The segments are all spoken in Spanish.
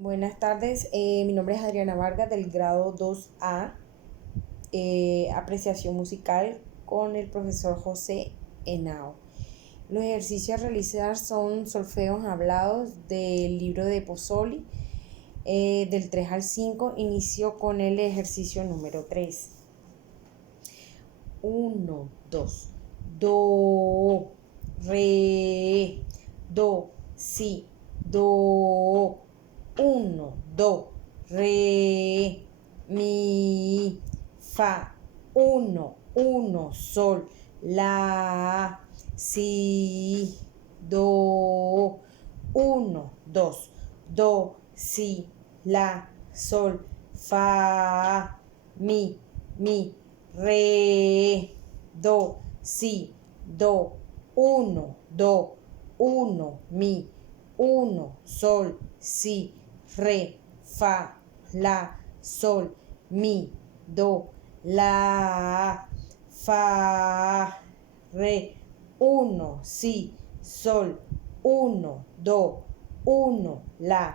Buenas tardes, mi nombre es Adriana Vargas del grado 2A, apreciación musical con el profesor José Henao. Los ejercicios a realizar son solfeos hablados del libro de Pozzoli, del 3 al 5. Inicio con el ejercicio número 3. 1, 2, do, re, do, si, do, 1, do, re, mi, fa, 1, sol, la, si, do, 1, 2, do, si, la, sol, fa, mi, re, do, si, do, 1, mi, 1, sol, si, re, fa, la, sol, mi, do, la, fa, re, 1, si, sol, 1, do, 1, la,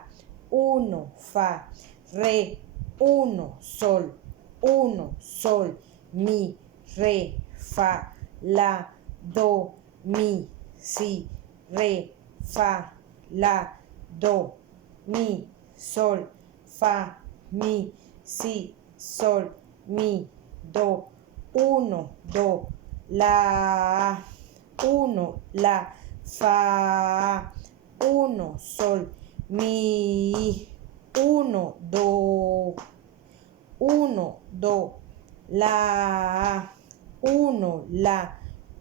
1, fa, re, 1, sol, 1, sol, mi, re, fa, la, do, mi, si, re, fa, la, do, mi, sol, fa, mi, si, sol, mi, do, 1, do, la, 1, la, fa, 1, sol, mi, 1, do, 1, do, la, 1, la,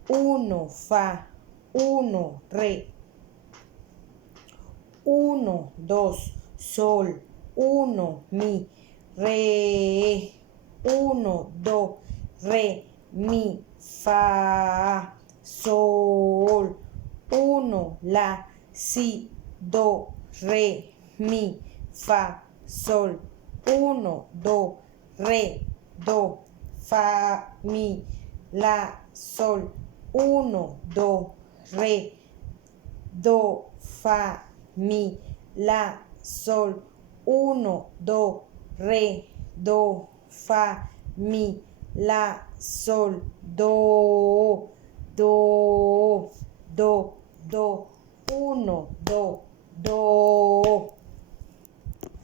1, fa, 1, re, 1, 2, sol, 1, mi, re, 1, do, re, mi, fa, sol, 1, la, si, do, re, mi, fa, sol, 1, do, re, do, fa, mi, la, sol, 1, do, re, do, fa, mi, la, sol, 1, do, re, do, fa, mi, la, sol, do, 1, do,